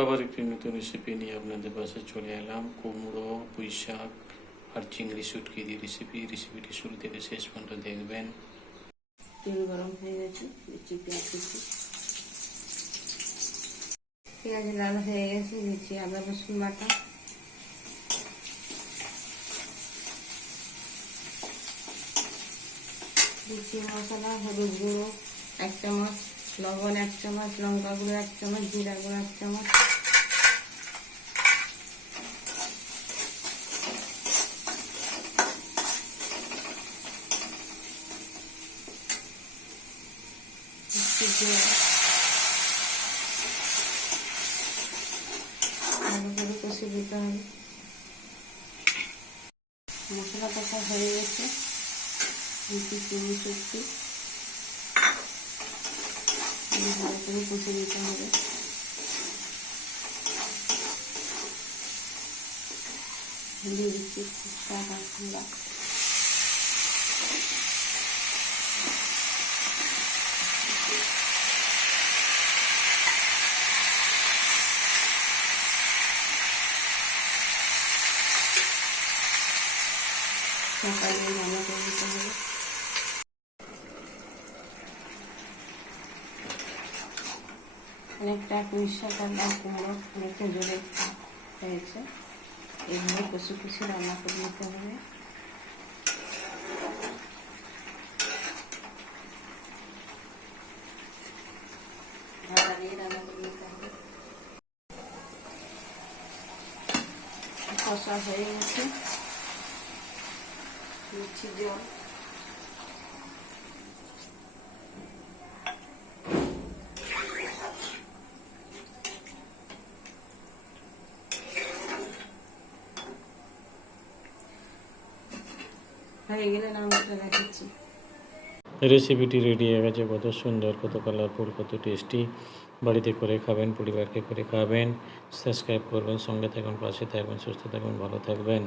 আবার একটি নতুন রেসিপি নিয়ে আপনাদের পাশে চলে এলাম। কুমড়ো পুঁই শাক আর চিংড়ি শুটকি দিয়ে রেসিপি রেসিপিটি শুরু থেকে শেষ পর্যন্ত দেখবেন। তেল গরম হয়ে গেছে দিচ্ছি পেঁয়াজ কুচি পেঁয়াজ লাল হয়ে গেছে, দিচ্ছি আদা, রসুন বাটা। দিচ্ছি মশলা, হলুদ গুঁড়ো, এক চামচ। লবণ এক চামচ, লঙ্কা গুঁড়ো এক চামচ, জিরা গুঁড়ো এক চামচ। মশলা কষা হয়ে গেছে। চিনি শুক্তি ভালো করে কষে দিতে হবে দিয়ে দিচ্ছি সকালে রান্না করে দিতে হবে অনেকটা শাক আর কুমড়ো অনেকটা জোরে হয়েছে। এইভাবে কষু কষু রান্না করে নিতে হবে। কষা হয়ে গেছে। দিচ্ছি জল। হয়ে গেলে নামটা রেসিপিটি রেডি হয়ে গেছে, কত সুন্দর, কত কালারফুল কত টেস্টি বাড়িতে করে খাবেন, পরিবারকে করে খাবেন। সাবস্ক্রাইব করবেন, সঙ্গে থাকুন, পাশে থাকবেন সুস্থ থাকবেন ভালো থাকবেন।